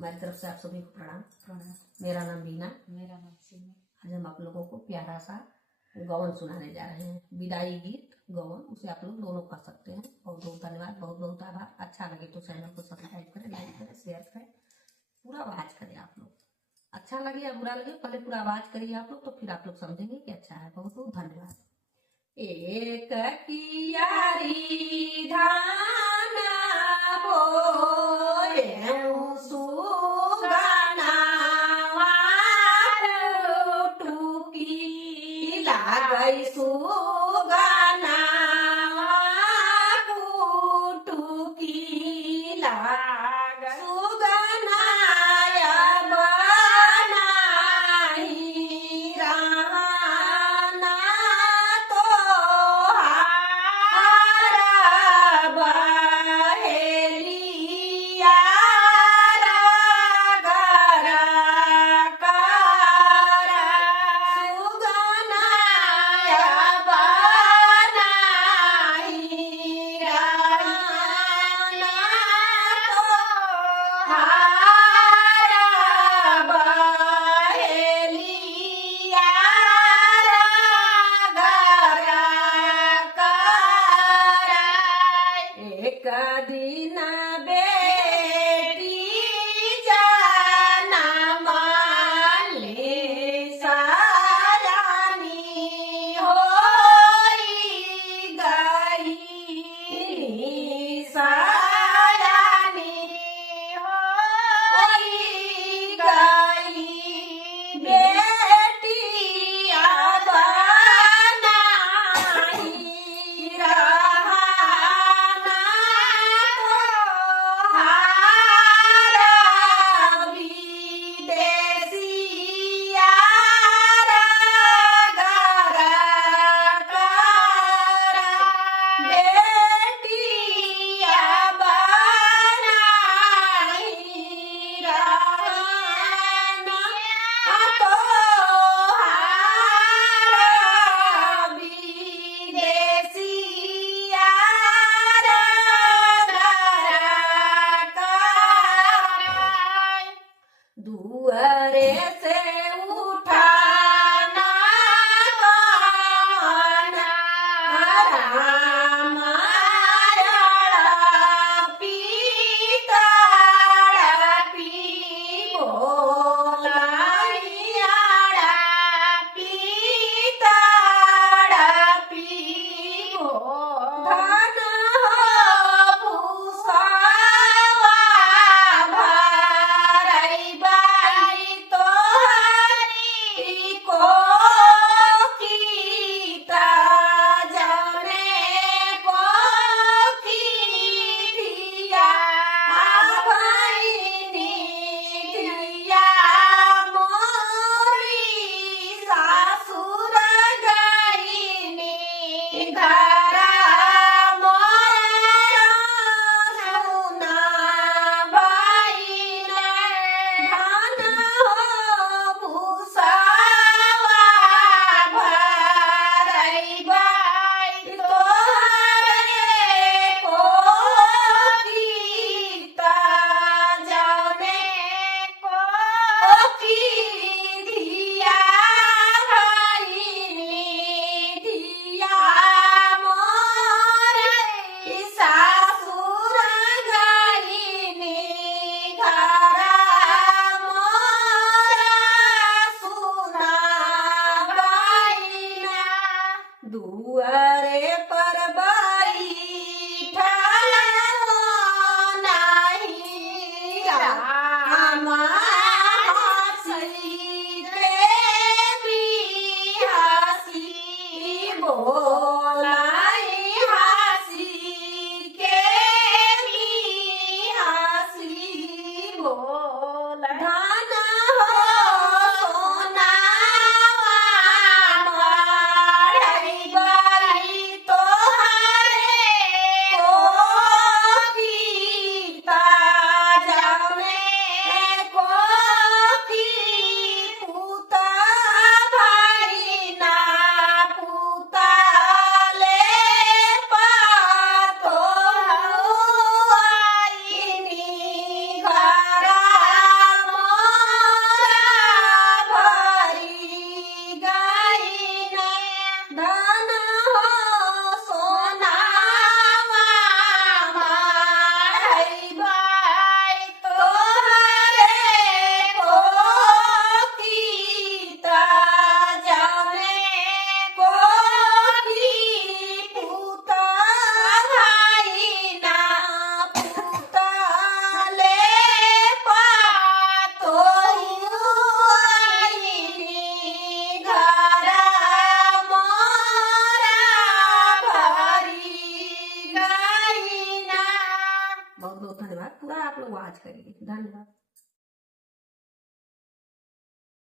हमारी तरफ से आप सभी को प्रणाम। प्रणाम। मेरा नाम बीना। मेरा नाम सीमा। आज हम आप लोगों को प्यारा सा गौन सुनाने जा रहे हैं, विदाई गीत गौन। उसे आप लोग दोनों कर सकते हैं। बहुत बहुत धन्यवाद, बहुत बहुत आभार। अच्छा लगे तो चैनल को सब्सक्राइब करें, लाइक करें, शेयर करें, पूरा आवाज करें आप लोग। अच्छा लगे या बुरा लगे, पहले पूरा आवाज करिए आप लोग, तो फिर आप लोग समझेंगे कि अच्छा है। बहुत बहुत धन्यवाद। एक कियारी धाना बोए सुगाना टूकी लागई सुगाना टूकी लाग सुगाना बनाही राना तो हारा बहेलिया गरा कारा सुगना बनाही राना तो हारा बहेलिया गरा कारा। एक दिन बेटी जाना माले सारानी होई गई सारानी होई गई बेटी बनाही रहना तो पाँच करिए।